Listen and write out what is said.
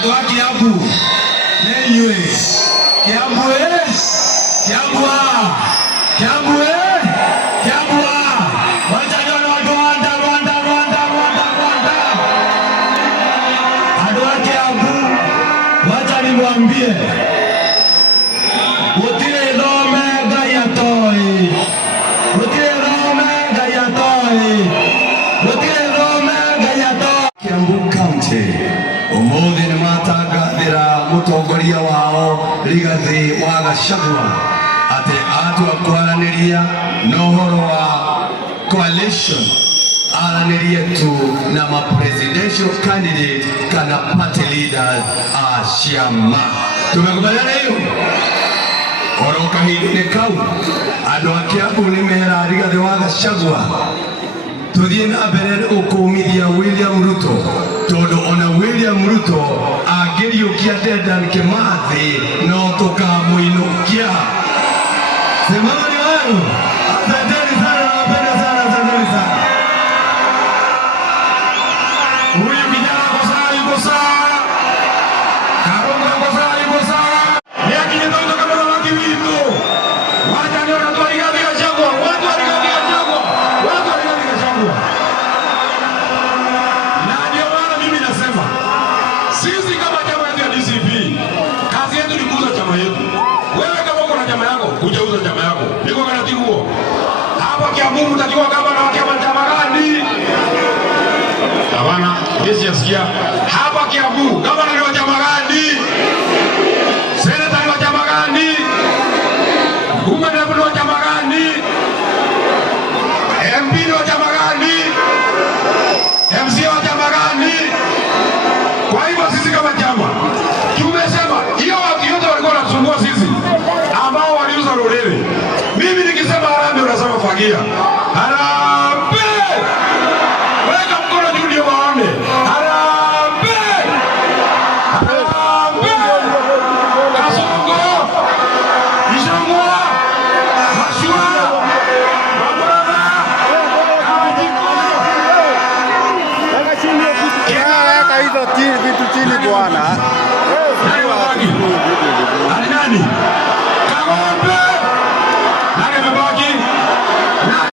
Adwa Kiambu. Nenywe. Kiambu Kiambu Kiambu Kiambu Wacha Rwanda. Adwa Kiambu. Wacha nimwambie. Utile Rome Gayatoi. Utile Rome Gayatoi. Utile Rome Gayatoi. Kiambu County. Umuthi ni matangathira mutongoria wao Rigathi wa Gachagua ati atua kwaraniria nohoro wa coalition aranirie tu na ma presidential candidate kana party leaders a ciama. Tumekubaliana hiyo? Oroka hili kau andu a Kiambu ni mera Rigathi wa Gachagua tuthie na mbere ukumithia William Ruto tondu ona William Ruto angiriukia Dedan Kimathi no tukamuinukia. Semani wenu, asanteni sana, nawapenda sana, asanteni sana. Huyu kijana yuko sawa. Karonga yuko sawa. Ni akili ndio kama waki wito. Wacha ndio watu wa Rigathi Gachagua, watu wa Rigathi Gachagua, watu wa Rigathi Gachagua. Na ndio maana mimi nasema sisi kama chama ya DCP kazi yetu ni kuuza chama yetu. Wewe kama uko na chama yako, hujauza chama yako. Niko kana tiguo. Hapa Kiambu mtajua kama na chama gani? Bwana, hizi yasikia. Hapa Kiambu kama na chama gani? Senator wa chama gani? Guvernor wa chama gani? MP wa chama gani? MC wa chama gani? Kwa hivyo sisi kama chama tumesema hiyo watu yote walikuwa wanatusumbua sisi ambao waliuza Rorere. Mimi nikisema Harambee unasema fagia. Harambee